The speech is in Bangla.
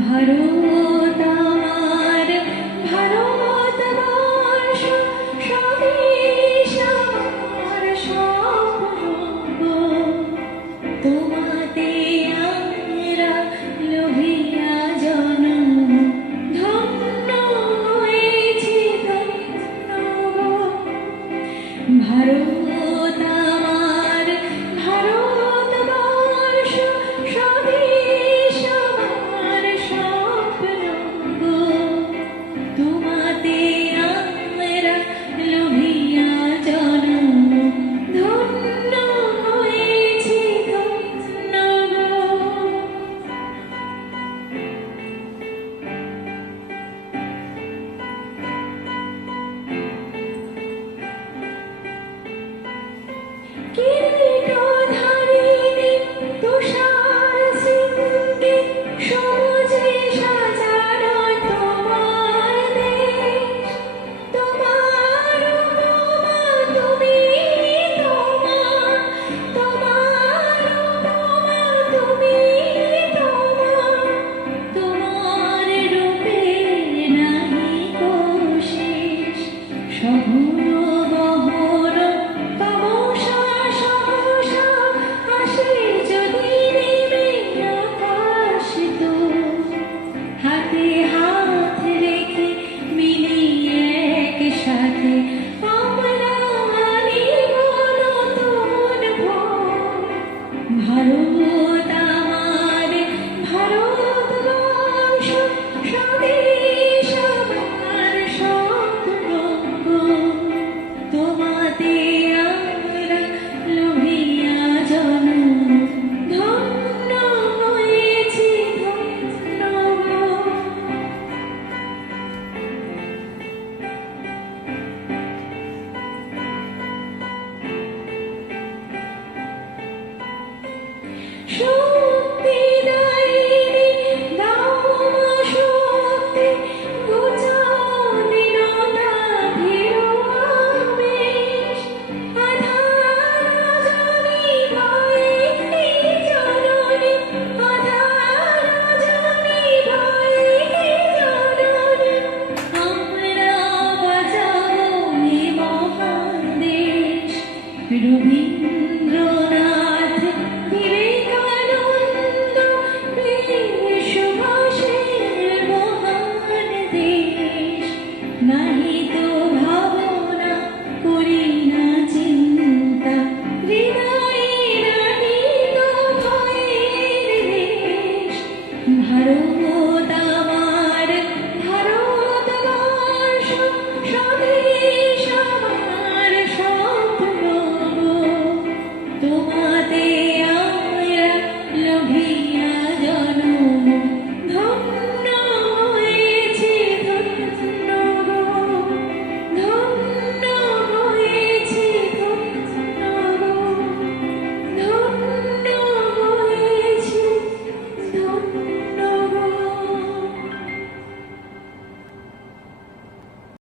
ভারত আমার ভারতবর্ষ স্বদেশ আমার স্বপ্ন গো। তোমাতে আমরা লোভিয়া জনম ধন্য হয়েছি ধন্য গো। ভারত আমার ভারতবর্ষ স্বদেশ আমার স্বপ্ন গো। তোমাতে আমরা লোভিয়া জনম ধন্য হয়েছি ধন্য গো। কিরীটধারিণী তুষার শৃঙ্গে সবুজে সাজানো তোমার দেশ। তোমার উপমা তুমি তোমার, তোমার উপমা তুমি তোমার, তোমার রূপে নাহি কো শেষ। সগুণ বহর তমসা সহসা আসে যদি নেমে আকাশ তো। হাতে হাত রেখে মিলিয়ে একসাথে আমরা আনিব নতুন ভোর। ভারত আমার ভারতবর্ষ স্বদেশ আমার স্বপ্ন গো। তোমাতে আমরা লোভিয়া জনম ধন্য হয়েছি ধন্য গো। শক্তি দায়িনী দাও মা শক্তি, ঘুচাও দীনতা ভীরু আবেশ। আধার রজনী ভয়ে হে জননী, আধার রজনী ভয়ে হে জননী। আমরা বাঁচাবো এ মহান দেশ। রবি